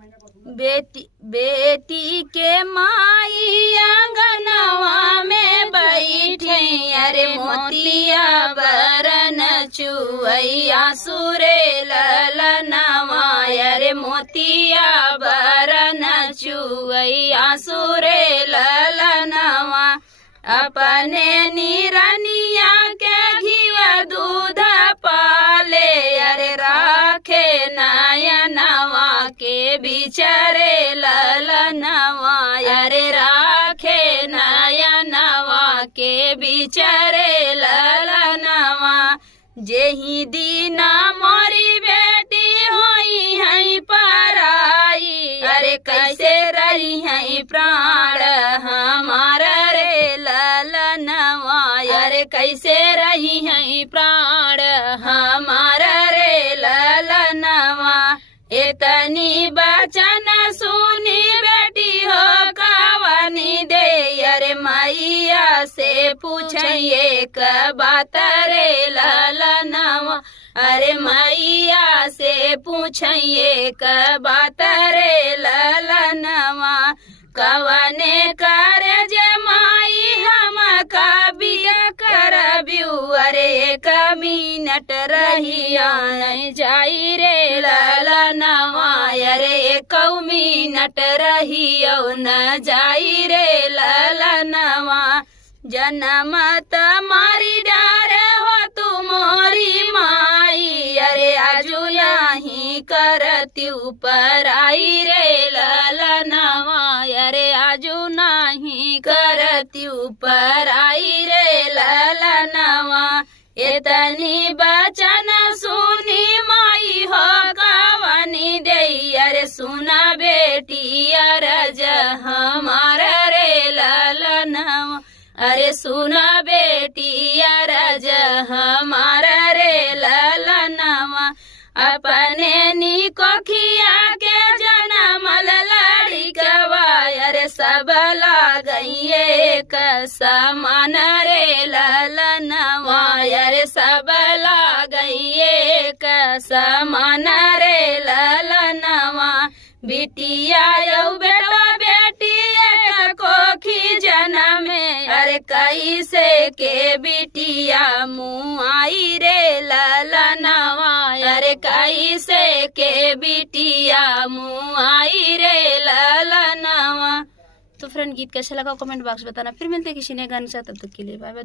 बेटी के माई आंगनवा में बैठे, अरे मोतिया बरन चुवैया सुरे ललनवा, अरे मोतिया बरन चुवैया सुरे ललनवा। अपने निरनिया के घीवा दूध पाले, अरे राखे नयनवा के बिचरे ललनवा, अरे राखे नयनवा के बिचरे ललनवा। जेही दीना मोरी बेटी होई है पराई, अरे कैसे रही है प्राण हमारा रे ललनवा, अरे कैसे रही है प्राण हमारा रे ललनवा। इतनी बचन सुनी बेटी हो कवनी दे, अरे मैया से पूछिए क बात रे ललनवा, अरे मैया से पूछिए क बात रे ललनवा। कवने कर जमाई हम कबिया करबियू, अरे एक मिनट रहिया नहीं जाई रे ललनवा, अरे एक मिनट रहियो न जाई रे ललनवा। जन्म तुम्हारी डार हो तुमोरी माई, अरे आजू नहीं करती ऊपर आई रे ललनवा, अरे आजू नहीं करती ऊपर आई रे ललनवा। इतनी बचन सुनी माई हो कवनी दे, अरे सुना बेटी अरज हमारा रे ललनवा, अरे सुना बेटी अरज हमारा रे ललनवा। अपने निको खिया के जनमल लड़िकवा, अरे सब लागइए एक समान रे ललनवा, अरे सब लागइए एक समान रे ललनवा। बिटिया यौ बेटवा बेटी एक कोखी जनमे, अरे कैसे के बिटिया मुँह आई रे ललनवा, अरे कैसे के बिटिया मुँह आई रे ललनवा। तो फ्रेंड गीत कैसा लगा कमेंट बॉक्स बताना। फिर मिलते किसी नए गाने के साथ, तब तक के लिए बाय बाय।